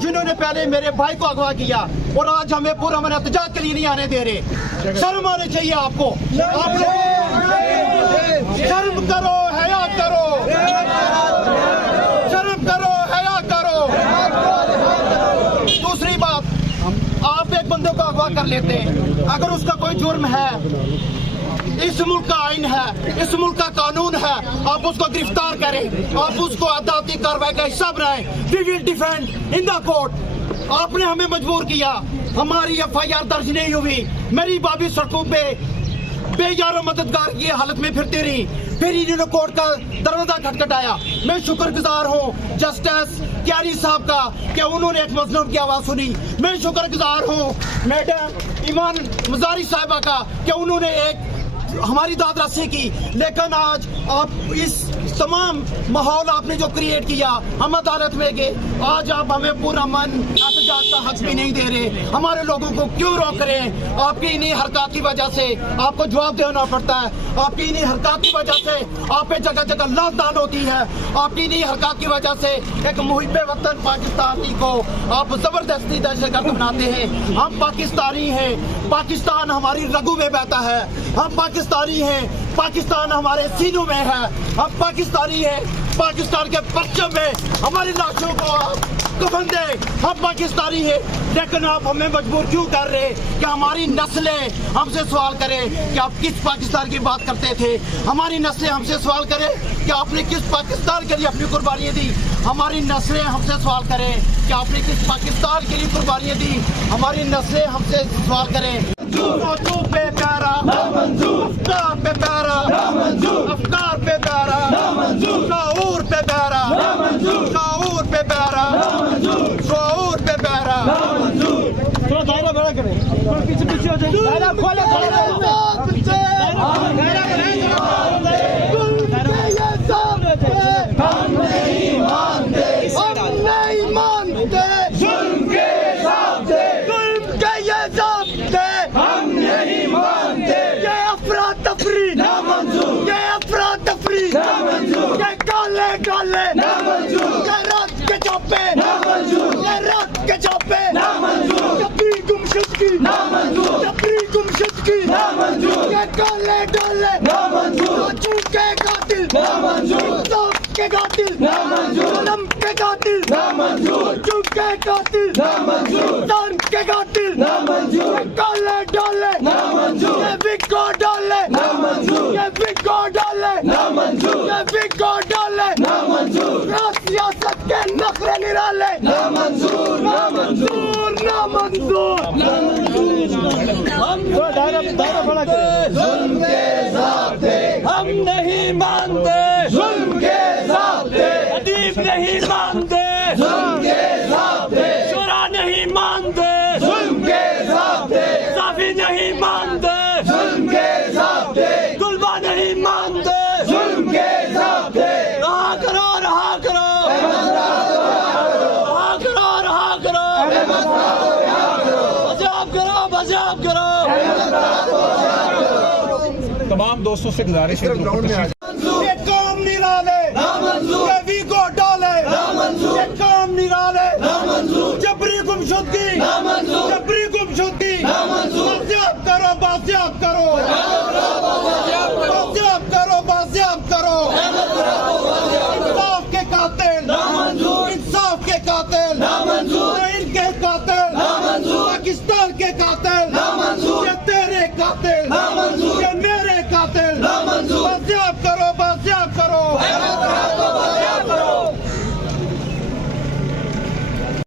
जिन्होंने पहले मेरे भाई को अगवा किया और आज हमें पूरा मन एहतजाज के लिए नहीं आने दे रहे। शर्म आनी चाहिए आपको। आप शर्म करो, हया करो, शर्म करो, हया करो। दूसरी बात, आप एक बंदे को अगवा कर लेते हैं, अगर उसका कोई जुर्म है, इस मुल्क का आइन है, इस मुल्क का कानून है, आप उसको गिरफ्तार करें, आप उसको अदालती कार्रवाई का हिस्सा बनाएं। We will defend in the court. आपने हमें मजबूर किया, हमारी FIR दर्ज नहीं हुई, मेरी भाभी सड़कों पे बेयारो मददगार की हालत में फिरती रही, फिर इन्होंने कोर्ट का दरवाजा खटखटाया। मैं शुक्रगुजार हूँ जस्टिस क्यारी साहब का कि उन्होंने एक मजलूम की आवाज़ सुनी। मैं शुक्रगुजार हूँ मैडम ईमान मजारी साहिबा का कि उन्होंने एक हमारी दादरसी की। लेकिन आज आप इस तमाम माहौल आपने जो क्रिएट किया, हम अदालत में गए, आज आप हमें पूरा मन एहतजाज का हक भी नहीं दे रहे। हमारे लोगों को क्यों रोक रहे हैं? आपकी इन्हीं हरकत की वजह से आपको जवाब देना पड़ता है। आपकी इन्हीं हरकत की वजह से आप पे जगह जगह लॉकडाउन होती है। आपकी इन्हीं हरकत की वजह से एक मुहिब्बे वतन पाकिस्तानी को आप जबरदस्ती दहशतगर्द बनाते हैं। हम पाकिस्तानी हैं, पाकिस्तान हमारी रगों में बहता है। हम पाकिस्तानी हैं, पाकिस्तान हमारे सीनों में है। हम पाकिस्तानी हैं, पाकिस्तान के परचम में हमारी लाशों को आप कफन दे। हम पाकिस्तानी हैं, लेकिन आप हमें मजबूर क्यों कर रहे हैं कि हमारी नस्लें हमसे सवाल करें कि आप किस पाकिस्तान की बात करते थे। हमारी नस्लें हमसे सवाल करें कि आपने किस पाकिस्तान के लिए अपनी कुर्बानियाँ दी। हमारी नस्लें हमसे सवाल करें कि आपने किस पाकिस्तान के लिए कुर्बानियाँ दी। हमारी नस्लें हमसे सवाल करें। मौजूद पे प्यारा, अफकार पे प्यारा, अफकार पे प्यारा, शऊर पे प्यारा, शऊर पे प्यारा, शऊर पे प्यारा। थोड़ा दायरा बड़ा करें, थोड़ा पीछे पीछे हो जाए, दायरा खोले हम नहीं मानते, हम नहीं मानते जुल्म के ज़ाब्ते, जुल्म के ये ज़ाब्ते हम नहीं मानते। ये अफरा तफरी ना मंजूर, ये अफरा तफरी ना मंजूर, ये काले काले ना मंजूर, ये रात के छापे ना मंजूर, ये रात के छापे ना मंजूर, जबरी गुमशुदगी ना मंजूर, जबरी गुमशुदगी ना मंजूर, ये काले काले ना मंजूर, के कातिल ना मंजूर, के कातिल ना मंजूर, कलम के कातिल ना मंजूर, चुप के कातिल ना मंजूर, दान के कातिल ना मंजूर, काले डाले ना मंजूर, ये बिको डाले ना मंजूर, ये बिको डाले ना मंजूर, ये बिको डाले ना मंजूर, सियासत के नखरे निराले ना मंजूर, ना मंजूर, ना मंजूर, ना मंजूर। हम दायरा बड़ा करें। जुल्म के ज़ाब्ते हम नहीं मानते, जुल्म के ज़ाब्ते अदीब नहीं मानते, जुल्म के ज़ाब्ते शुरा नहीं मानते, जुल्म के ज़ाब्ते साफी नहीं मानते, जुल्म के ज़ाब्ते तुलबा नहीं मानते, जुल्म के ज़ाब्ते रहा करो, रहा करो, रहा करो, रहा करो, बचाव करो, बचाव करो। तमाम दोस्तों से गुजारिश है ये काम निराले ना मंजूर, ये वीगो डाले ना मंजूर, ये काम निराले ना मंजूर, जबरी गुमशुदगी ना मंजूर, जबरी गुमशुदगी ना मंजूर, बाजियाब करो, बाजियाब करो, बाजियाब करो, बाजियाब करो, इंसाफ के कातिल ना मंजूर, इंसाफ के कातिल ना मंजूर, इनके कातिल ना मंजूर, पाकिस्तान के कातिल ना मंजूर, ये तेरे कातिल ना